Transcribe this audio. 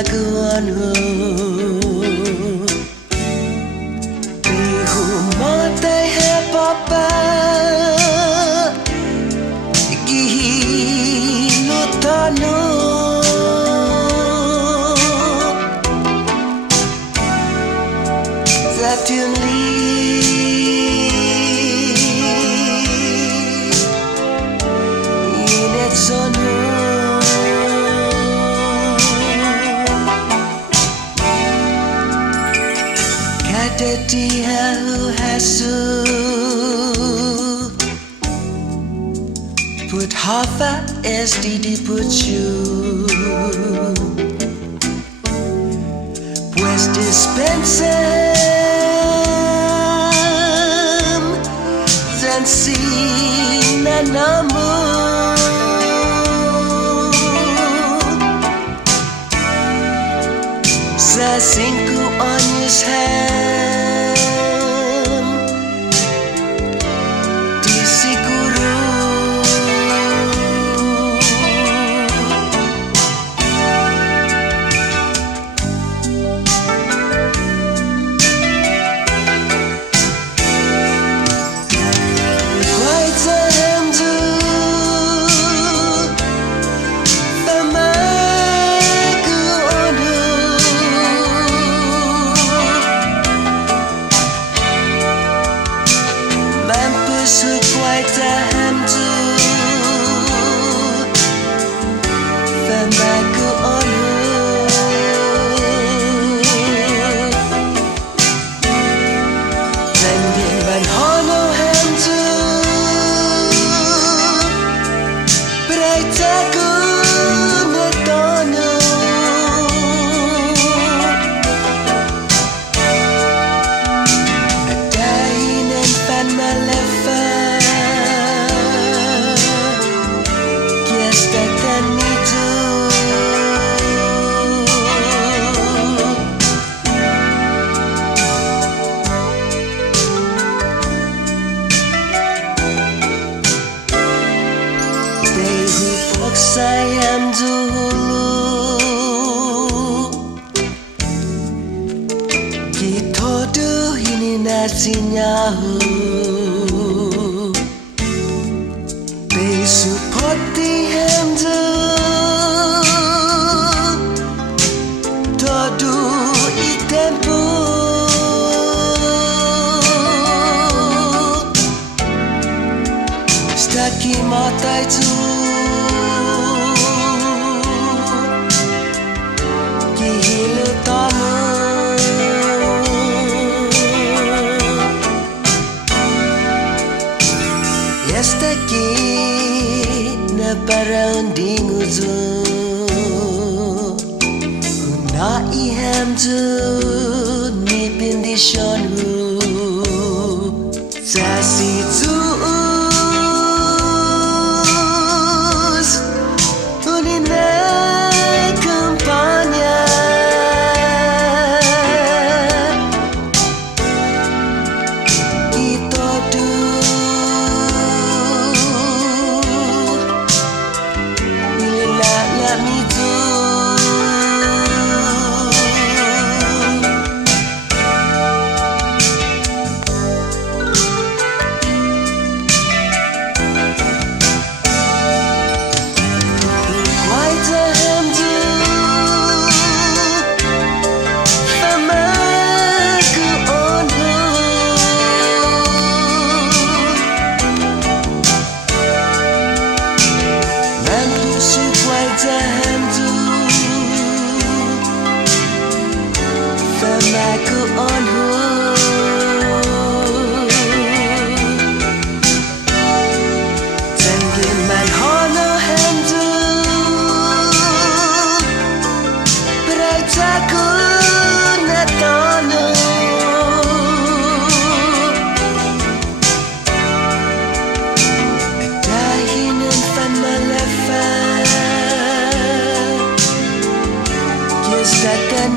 Fumaguonhu Pihu mate he papa Gihi lutano Zatunli Inet sonu Dia who hasu Put hafa este di puchu Pues dispensam Zansina namu Sa 5 anos Guaiya Hamyu Fumaguonhu Zangin ban hono Hamyu Beritaku netono Adainan pan Maila este sayang dulu kita tuh ini nasinya support the Hamyu todo e tempo está aqui mata itu este na paraunding uzo Unai Hamyu ni pindishonhu Sasi tuus Unina kampanya Fumaguonhu Zangin man hono Hamyu Beritaku netono Dahinan fan Maila Yes, that